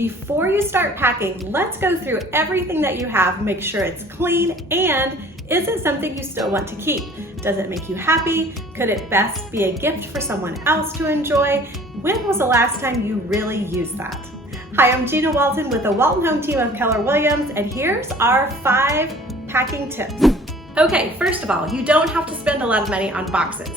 Before you start packing, let's go through everything that you have, make sure it's clean, and is it something you still want to keep? Does it make you happy? Could it best be a gift for someone else to enjoy? When was the last time you really used that? Hi, I'm Gina Walton with the Walton Home team of Keller Williams, and here's our 5 packing tips. Okay, first of all, you don't have to spend a lot of money on boxes.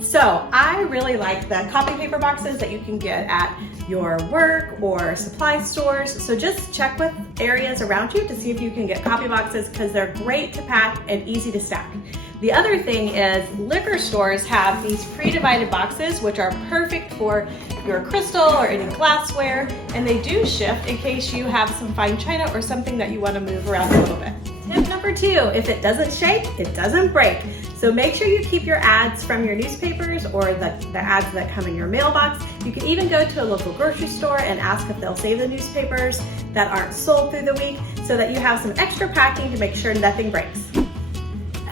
So I really like the copy paper boxes that you can get at your work or supply stores. So just check with areas around you to see if you can get copy boxes because they're great to pack and easy to stack. The other thing is liquor stores have these pre-divided boxes which are perfect for your crystal or any glassware, and they do shift in case you have some fine china or something that you want to move around a little bit. Tip number 2, if it doesn't shake, it doesn't break. So make sure you keep your ads from your newspapers or the ads that come in your mailbox. You can even go to a local grocery store and ask if they'll save the newspapers that aren't sold through the week so that you have some extra packing to make sure nothing breaks.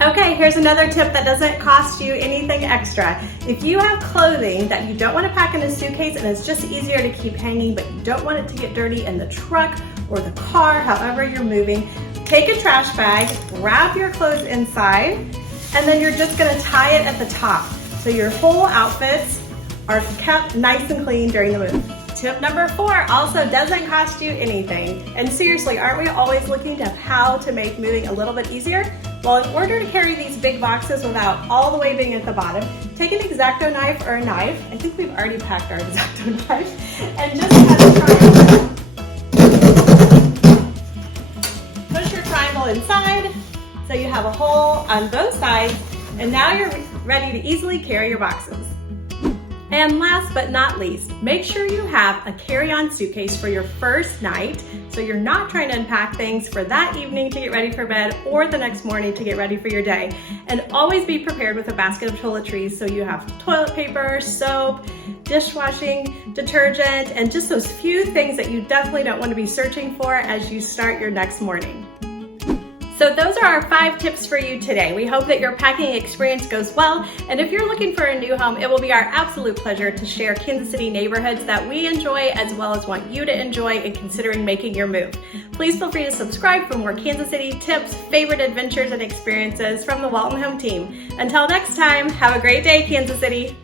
Okay, here's another tip that doesn't cost you anything extra. If you have clothing that you don't want to pack in a suitcase and it's just easier to keep hanging, but you don't want it to get dirty in the truck or the car, however you're moving, take a trash bag, wrap your clothes inside, and then you're just gonna tie it at the top. So your whole outfits are kept nice and clean during the move. Tip number 4 also doesn't cost you anything. And seriously, aren't we always looking to how to make moving a little bit easier? Well, in order to carry these big boxes without all the way being at the bottom, take an X-Acto knife or a knife. I think we've already packed our X-Acto knife. And just kind of push your triangle inside so you have a hole on both sides, and now you're ready to easily carry your boxes. And last but not least, make sure you have a carry-on suitcase for your first night so you're not trying to unpack things for that evening to get ready for bed or the next morning to get ready for your day. And always be prepared with a basket of toiletries so you have toilet paper, soap, dishwashing, detergent, and just those few things that you definitely don't want to be searching for as you start your next morning. So those are our 5 tips for you today. We hope that your packing experience goes well, and if you're looking for a new home, it will be our absolute pleasure to share Kansas City neighborhoods that we enjoy as well as want you to enjoy in considering making your move. Please feel free to subscribe for more Kansas City tips, favorite adventures, and experiences from the Walton Home team. Until next time, have a great day, Kansas City.